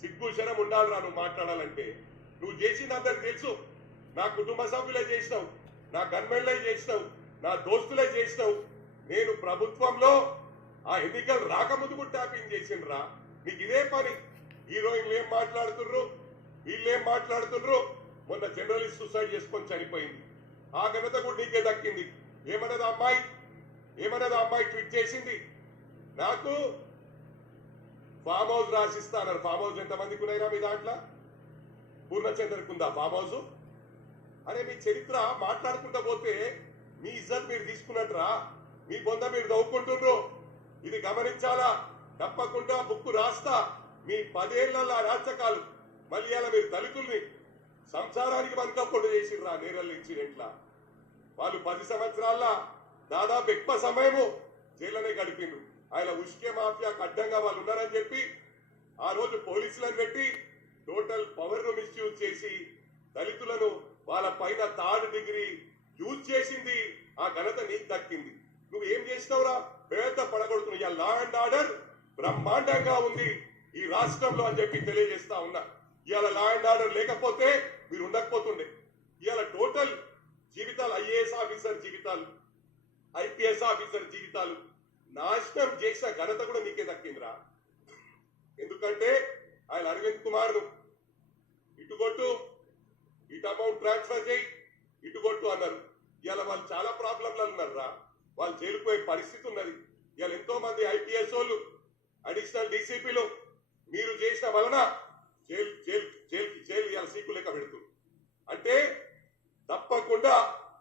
సిగ్గు శరం ఉండాలిరా నువ్వు మాట్లాడాలంటే. నువ్వు చేసింది అందరికి తెలుసు. నా కుటుంబ సభ్యులే చేసినావు. నా గన్మెన్లే చేసినావు. నా దోస్తులే చేసినావు. నేను ప్రభుత్వంలో ఆ ఎన్నికలు రాకముందు కూడా ట్యాపింగ్ చేసిండ్రా. నీకు ఇదే పని. హీరోయిన్లు ఏం మాట్లాడుతుర్రు? వీళ్ళేం మాట్లాడుతుర్రు? మొన్న జర్నలిస్ట్ సూసైడ్ చేసుకొని చనిపోయింది. ఆ ఘనత కూడా నీకే దక్కింది. ఏమన్నది అమ్మాయి? ఏమన్నది అమ్మాయి ట్వీట్ చేసింది? నాకు ఫామ్ హౌస్ రాసిస్తాన్నారు ఫామ్ హౌస్ ఎంతమందికి ఉన్నాయిరా మీ దాంట్లో? పూర్ణచంద్రకి ఉందా ఫామ్ హౌస్ అరే మీ చరిత్ర మాట్లాడుకుంటా పోతే మీ ఇజ్జత్ మీరు తీసుకున్నట్రా మీ బొంద మీరు దవ్వుకుంటుండ్రు ఇది గమనించాలా? తప్పకుండా బుక్కు రాస్తా. మీ పదేళ్ళ రాచకాలు మళ్ళీ అలా మీరు దళితుల్ని సంసారానికి మనకప్పుడు చేసిర్రా నేరల్ ఇన్సిడెంట్ల వాళ్ళు పది సంవత్సరాల దాదాపు ఎక్కువ సమయము జైల్లోనే గడిపిండ్రు ఆయన ఉష్కే మాఫియాకు అడ్డంగా వాళ్ళు ఉన్నారని చెప్పి ఆ రోజు పోలీసులను పెట్టి టోటల్ పవర్ను మిస్యూజ్ చేసి దళితులను వాళ్ళ పైన థర్డ్ డిగ్రీ యూజ్ చేసింది. ఆ ఘనత నీకు దక్కింది. నువ్వు ఏం చేసినావురా? పేద పడగొడుతున్నావు ఇలా లా అండ్ ఆర్డర్ బ్రహ్మాండంగా ఉంది ఈ రాష్ట్రంలో అని చెప్పి తెలియజేస్తా ఉన్నా. ఇవాళ లా అండ్ ఆర్డర్ లేకపోతే మీరు ఉండకపోతుండే. ఇవాళ టోటల్ జీవితాలు ఐఏఎస్ ఆఫీసర్ జీవితాలు ఐపీఎస్ ఆఫీసర్ జీవితాలు నాశనం చేసిన ఘనత కూడా నీకే దక్కిందిరా. ఎందుకంటే ఆయన అరవింద్ కుమార్ ఇటు కొట్టు ఇటు అమౌంట్ ట్రాన్స్ఫర్ చేయి ఇటు కొట్టు అన్నారు. ఇవాళ వాళ్ళు చాలా ప్రాబ్లంలు ఉన్నారు రా వాళ్ళు జైలుకు పరిస్థితి ఉన్నది. ఇవాళ ఎంతో మంది ఐపీఎస్ వాళ్ళు అడిషనల్ డీసీపీలు మీరు చేసిన వలన జైలు జైలు జైలుకి జైలు ఇవాళ సీకు లెక్క పెడుతుంది అంటే తప్పకుండా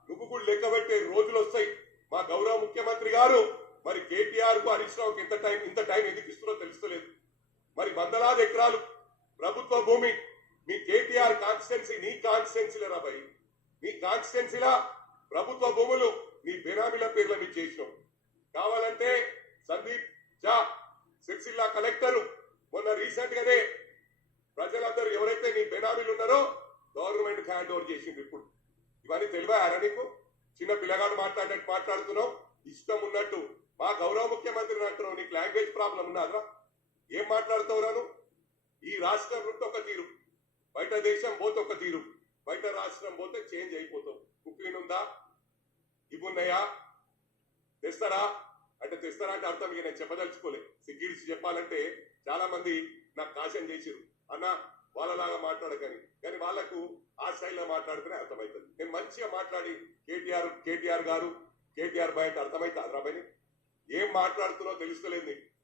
నువ్వు కూడా లెక్క పెట్టే రోజులు వస్తాయి. మా గౌరవ ముఖ్యమంత్రి గారు మరి కేటీఆర్కు హరీష్ రావుకి ఎంత టైం ఇంత టైం ఎందుకు ఇస్తున్నారో తెలుస్తలేదు. మరి వందలాది ఎకరాలు ప్రభుత్వ భూమి మీ కేటీఆర్ కాన్స్టిట్యున్సీ నీ కాన్స్టిట్యున్సీలో రాబాయి నీ కాన్స్టిట్యున్సీలా ప్రభుత్వ భూములు నీ బెనామీల పేర్ల మీద చేసినావు కావాలంటే సందీప్ జా సిరిసిల్ల కలెక్టర్ మొన్న రీసెంట్ గానే ప్రజలందరూ ఎవరైతే నీ బెనామీలు ఉన్నారో గవర్నమెంట్ హ్యాండ్ ఓవర్ చేసింది ఇప్పుడు. ఇవన్నీ తెలివారా నీకు? చిన్న పిల్లగాడు మాట్లాడినట్టు మాట్లాడుతున్నావు. ఇష్టం ఉన్నట్టు మా గౌరవ ముఖ్యమంత్రి అంటున్నావు నీకు లాంగ్వేజ్ ప్రాబ్లం ఉన్నదా? ఏం మాట్లాడుతావు నువ్వు ఈ రాష్ట్రం నుండి ఒక తీరు బయట దేశం పోతే ఒక తీరు బయట రాష్ట్రం పోతే చేంజ్ అయిపోతావు. కుక్కీన్ ఉందా? ఇవున్నాయా తెస్తారా? అంటే తెస్తారా అంటే అర్థం ఇక నేను చెప్పదలుచుకోలే. సిగ్గిడిచి చెప్పాలంటే చాలా మంది నాకు కాశం చేసిరు అన్న వాళ్ళలాగా మాట్లాడకని. కానీ వాళ్ళకు ఆ స్టైల్లో మాట్లాడితేనే అర్థమవుతుంది. నేను మంచిగా మాట్లాడి కేటీఆర్ కేటీఆర్ గారు కేటీఆర్ బాయ్ అర్థమైతే అర్థమని ఏం మాట్లాడుతున్నో తెలుస్తలేదు నీకు.